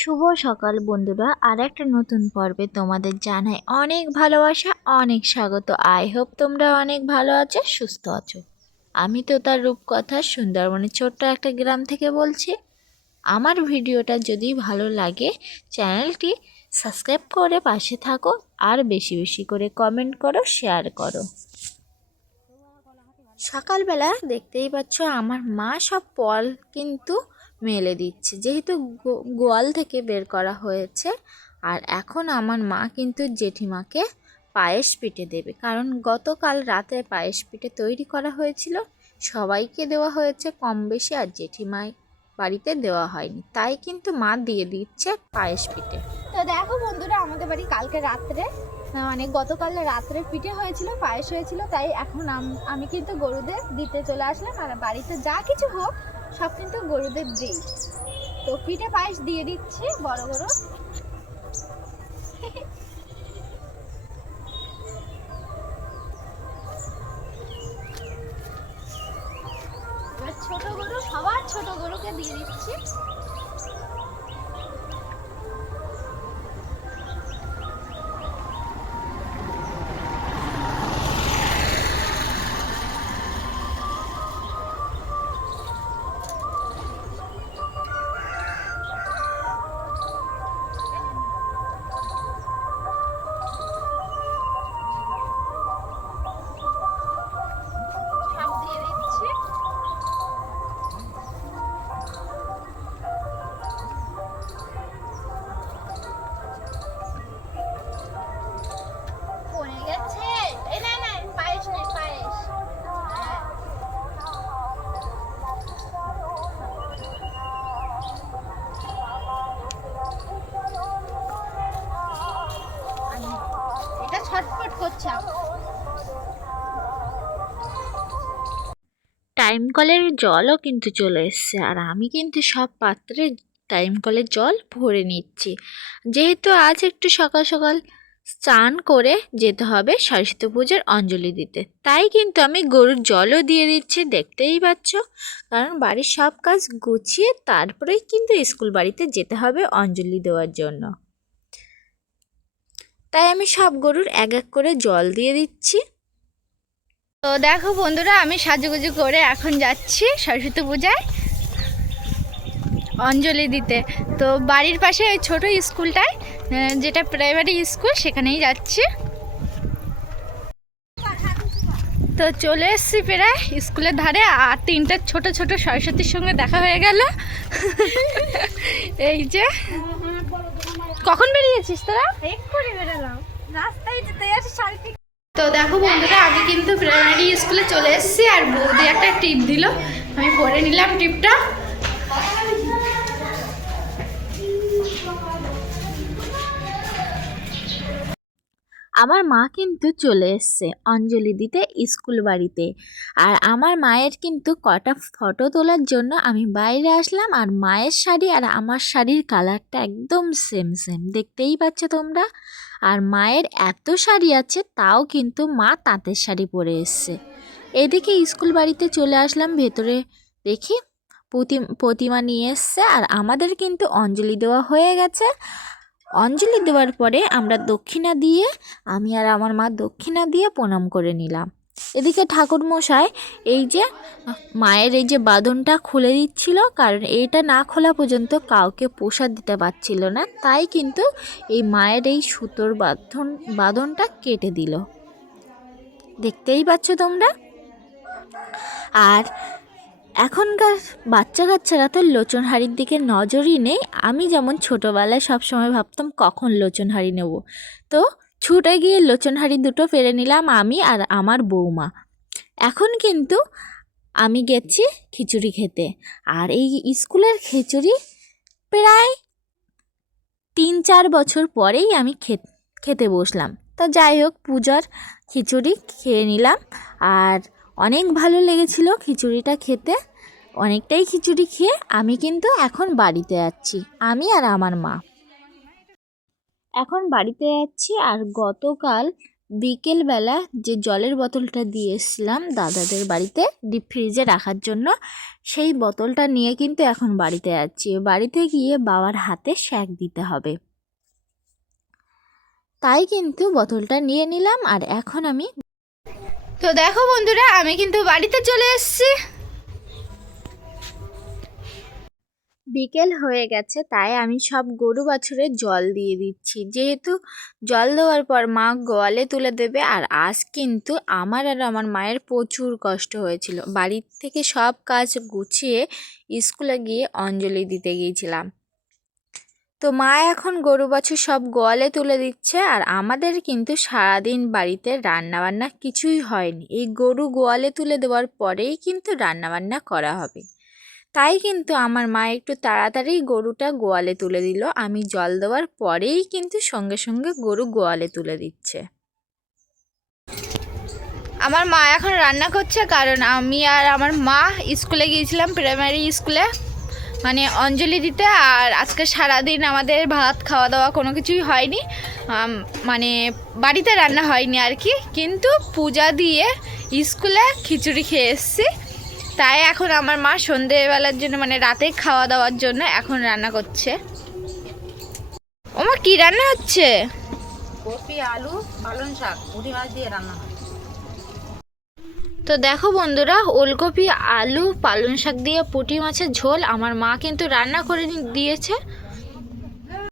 শুভ সকাল বন্ধুরা আর একটা নতুন পর্বে তোমাদের জানাই অনেক ভালোবাসা, অনেক স্বাগত। আই হোপ তোমরা অনেক ভালো আছো, সুস্থ আছো। আমি তো তার রূপকথা সুন্দরবনের ছোট্ট একটা গ্রাম থেকে বলছি। আমার ভিডিওটা যদি ভালো লাগে, চ্যানেলটি সাবস্ক্রাইব করে পাশে থাকো, আর বেশি বেশি করে কমেন্ট করো, শেয়ার করো। সকালবেলা দেখতেই পাচ্ছ, আমার মা সব ফল কিন্তু মেলে দিচ্ছে। যেহেতু গোয়াল থেকে বের করা হয়েছে, আর এখন আমার মা কিন্তু জেঠিমাকে পায়েস পিঠে দেবে। কারণ গতকাল রাতে পায়েস পিঠে তৈরি করা হয়েছিল, সবাইকে দেওয়া হয়েছে কম বেশি আর জেঠিমাই বাড়িতে দেওয়া হয়নি। তাই কিন্তু মা দিয়ে দিচ্ছে পায়েস পিঠে। তো দেখো বন্ধুরা, আমাদের বাড়ি কালকে রাত্রে মানে গতকাল রাত্রে পিঠে হয়েছিল, পায়েস হয়েছিল, তাই এখন আমি কিন্তু গরুদের দিতে চলে আসলাম। আর বাড়িতে যা কিছু হোক সব কিন্তু গরুদের দিই তো পিঠে পায়েস দিয়ে দিচ্ছি বড় বড়। ছোট গরু, সবার ছোট গরুকে দিয়ে দিচ্ছি। ছটফট করছে। টাইম কলের জলও কিন্তু চলে এসছে, আর আমি কিন্তু সব পাত্রে টাইম কলের জল ভরে নিচ্ছি। যেহেতু আজ একটু সকাল সকাল স্নান করে যেতে হবে, সরস্বতী পুজোর অঞ্জলি দিতে। তাই কিন্তু আমি গরুর জলও দিয়ে দিচ্ছি, দেখতেই পাচ্ছ। কারণ বাড়ির সব কাজ গুছিয়ে তারপরেই কিন্তু স্কুল বাড়িতে যেতে হবে অঞ্জলি দেওয়ার জন্য। তাই আমি সব গরুর এক এক করে জল দিয়ে দিচ্ছি। তো দেখো বন্ধুরা আমি সাজুগুজু করে এখন যাচ্ছি সরস্বতী পূজায় অঞ্জলি দিতে। তো বাড়ির পাশে ওই ছোটো স্কুলটায় যেটা প্রাইমারি স্কুল সেখানেই যাচ্ছি। তো চলে এসছি প্রায় স্কুলের ধারে আর তিনটা ছোট ছোট সরস্বতীর সঙ্গে দেখা হয়ে গেল। এই যে কখন বেরিয়েছিস তোরা? তো দেখো বন্ধুরা আমি কিন্তু প্রাইমারি স্কুলে চলে এসেছি আর বৌদি একটা টিপ দিল। আমি পরে নিলাম টিপটা আমার মা কিন্তু চলে এসছে অঞ্জলি দিতে স্কুল বাড়িতে। আর আমার মায়ের কিন্তু কটা ফটো তোলার জন্য আমি বাইরে আসলাম আর মায়ের শাড়ি আর আমার শাড়ির কালারটা একদম সেম সেম দেখতেই পাচ্ছ তোমরা? আর মায়ের এত শাড়ি আছে, তাও কিন্তু মা তাঁতের শাড়ি পরে এসছে। এদিকে স্কুল বাড়িতে চলে আসলাম, ভেতরে দেখি প্রতি- প্রতিমা নিয়ে এসছে আর আমাদের কিন্তু অঞ্জলি দেওয়া হয়ে গেছে। অঞ্জলি দেওয়ার পরে আমরা দক্ষিণা দিয়ে, আমি আর আমার মা দক্ষিণা দিয়ে প্রণাম করে নিলাম। এদিকে ঠাকুর মশাই এই যে, মায়ের এই যে বাঁধনটা খুলে দিচ্ছিল, কারণ এইটা না খোলা পর্যন্ত কাউকে প্রসাদ দিতে পারছিল না, তাই কিন্তু এই মায়ের এই সুতোর বাঁধন, বাঁধনটা কেটে দিল। দেখতেই পাচ্ছ তোমরা? আর এখনকার বাচ্চা কাচ্চারা তো লোচনহারির দিকে নজরই নেই। আমি যেমন ছোটোবেলায় সবসময় ভাবতাম, কখন লোচনহারি নেব? তো ছুটে গিয়ে লোচনহারি দুটো ফেলে নিলাম আমি আর আমার বৌমা। এখন কিন্তু আমি গেছি খিচুড়ি খেতে। আর এই স্কুলের খিচুড়ি প্রায় তিন চার বছর পরেই আমি খেতে বসলাম। তো যাই হোক, পূজার খিচুড়ি খেয়ে নিলাম। আর অনেক ভালো লেগেছিল খিচুড়িটা খেতে। অনেকটাই খিচুড়ি খেয়ে আমি কিন্তু এখন বাড়িতে যাচ্ছি আমি আর আমার মা। এখন বাড়িতে যাচ্ছি আর গতকাল বিকেলবেলা যে জলের বোতলটা দিয়ে এসেছিলাম দাদাদের বাড়িতে ডিপ ফ্রিজে রাখার জন্য, সেই বোতলটা নিয়ে কিন্তু এখন বাড়িতে যাচ্ছি বাড়িতে গিয়ে বাবার হাতে শ্যাক দিতে হবে। তাই কিন্তু বোতলটা নিয়ে নিলাম আর এখন আমি তো দেখো বন্ধুরা, আমি কিন্তু বাড়িতে চলে এসেছি। বিকেল হয়ে গেছে, তাই আমি সব গরু বাছুরের জল দিয়ে দিচ্ছি। যেহেতু জল দেওয়ার পর মা গোয়ালে তুলে দেবে, আর আজ কিন্তু আমার আর আমার মায়ের প্রচুর কষ্ট হয়েছিল। বাড়ির থেকে সব কাজ গুছিয়ে স্কুলে গিয়ে অঞ্জলি দিতে গিয়েছিলাম। তো মা এখন গরু বাছুর সব গোয়ালে তুলে দিচ্ছে আর আমাদের কিন্তু সারাদিন বাড়িতে রান্নাবান্না কিছুই হয়নি। এই গরু গোয়ালে তুলে দেওয়ার পরেই কিন্তু রান্নাবান্না করা হবে। তাই কিন্তু আমার মা একটু তাড়াতাড়ি গরুটা গোয়ালে তুলে দিল। আমি জল দেওয়ার পরেই কিন্তু সঙ্গে সঙ্গে গরু গোয়ালে তুলে দিচ্ছে। আমার মা এখন রান্না করছে কারণ আমি আর আমার মা স্কুলে গিয়েছিলাম প্রাইমারি স্কুলে। মানে অঞ্জলি দিতে আর আজকে সারাদিন আমাদের ভাত খাওয়া দাওয়া কোনো কিছুই হয়নি। মানে বাড়িতে রান্না হয়নি আর কি। কিন্তু পূজা দিয়ে স্কুলে খিচুড়ি খেয়ে এসেছি। তাই এখন আমার মা সন্ধেবেলার জন্য মানে রাতে খাওয়া দাওয়ার জন্য এখন রান্না করছে। ওমা, কি রান্না হচ্ছে? কপি, আলু, পালং শাক, পুঁটি মাছ দিয়ে রান্না হয়। তো দেখো বন্ধুরা, ওলকপি, আলু, পালং শাক দিয়ে পুঁটি মাছের ঝোল। আমার মা কিন্তু রান্না করে দিয়েছে।